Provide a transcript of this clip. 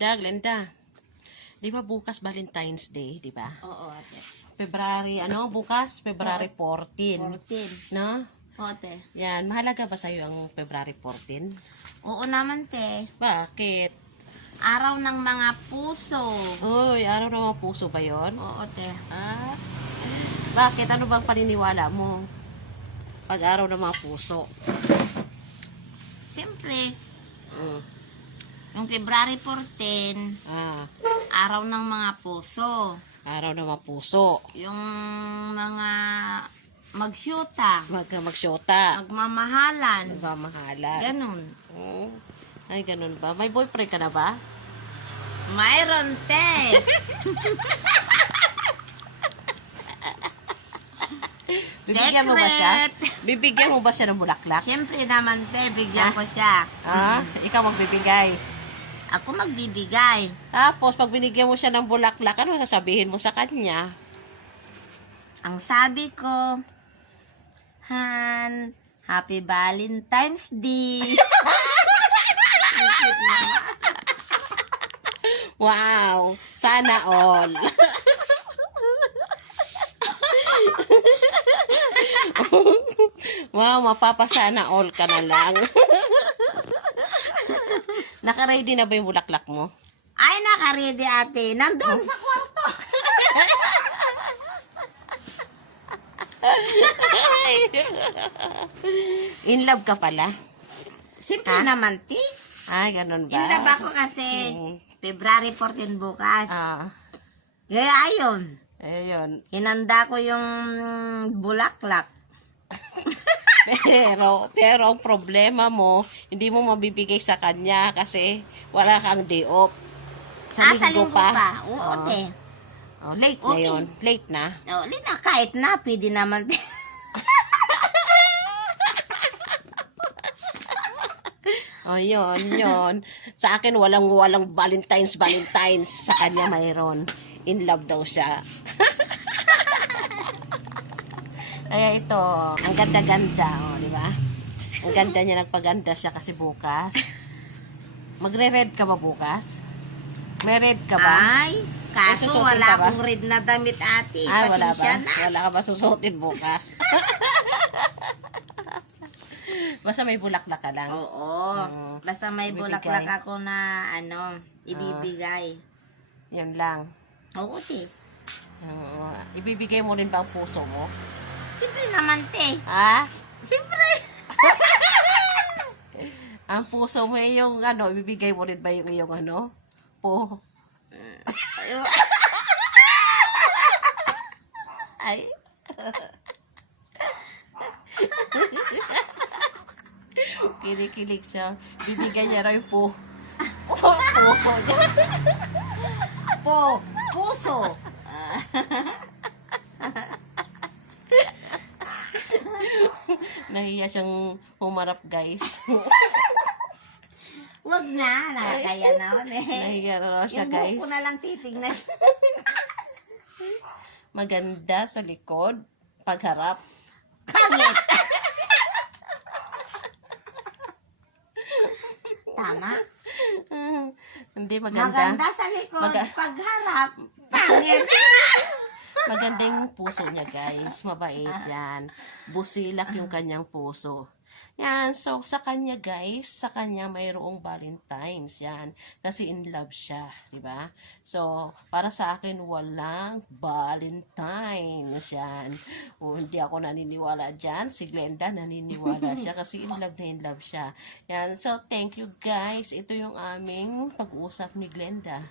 Glenda. Di ba bukas Valentine's Day, di ba? Oo, ate. February, bukas? February 14. 14. No? Ate. Yan, mahalaga ba sa'yo ang February 14? Oo naman, te. Bakit? Araw ng mga puso. Uy, araw ng mga puso ba yun? Oo, te. Ah, bakit? Ano bang paniniwala mo? Pag araw ng mga puso. Siyempre, Mm. yung February 14, Ah, araw ng mga puso. araw ng mga puso. Yung mga magsyuta, Magsyota. magmamahalan, Nagmamahalan. ganun. Oh. Ay, ganun ba? May boyfriend ka na ba? Mayroon, te. Bibigyan mo ba siya? Secret. Bibigyan mo ba siya ng bulaklak? Siyempre naman, te, bigyan Ah? ko siya. Ha? Ikaw magbibigay. Ako magbibigay. Tapos, pag binigyan mo siya ng bulaklak, ano sasabihin mo sa kanya? Ang sabi ko, Han, Happy Valentine's Day. Wow! Sana all. Wow, mapapasana all ka na lang. Naka-ready na ba yung bulaklak mo? Ay, nakaredy ate. Nandun sa kwarto. In love ka pala? Siyempre Ha? naman, ti. Ay, ganun ba? In love ako kasi Mm. February 14 bukas. Ah, Kaya ayun, ayun. hinanda ko yung bulaklak. Pero ang problema mo, hindi mo mabibigay sa kanya kasi wala kang day off. Sa linggo pa. Oo, Oo. te. Oh, late na Okay. yun. Late na. Oh, na, kahit na, pwede naman, te. Oh, yun. Sa akin, walang Valentine's. Sa kanya mayroon. In love daw siya. Kaya ito, ang ganda-ganda, di ba? Ang ganda niya, nagpaganda siya kasi bukas. Magre-red ka ba bukas? May red ka ba? Ay, kaso Susuotin wala ka ba? akong red na damit, ate. Ay, wala ba? Pasensya na. Wala ka ba susuotin bukas? Basta may bulaklak ka lang. Oo. Mm. Basta may Ibibigay. bulaklak ako na, ibibigay. Yun lang. Oo, te. Ibibigay mo rin ba ang puso mo? Siyempre naman, te. Ha? Siyempre. Ang puso mo yung ibibigay mo rin ba yung po? Ay. Kinikilig siya. Bibigyan niya raw yung puso niya. Puso. Nahiya siyang humarap, guys. Wag na, nakakaya naman eh. Nahiya raw siya, Yung guys. buhok ko na lang titignan. Maganda sa likod, pagharap. Pangit. Tama. Hindi maganda. Maganda sa likod, pagharap. Pangit. Maganda yung puso niya, guys. Mabait yan. Busilak yung kanyang puso. Yan. So, sa kanya, guys, sa kanya mayroong Valentine's. Yan. Kasi in love siya. Diba? So, para sa akin, walang Valentine's. Yan. O, hindi ako naniniwala dyan. Si Glenda, naniniwala siya kasi in love siya. Yan. So, thank you, guys. Ito yung aming pag-uusap ni Glenda.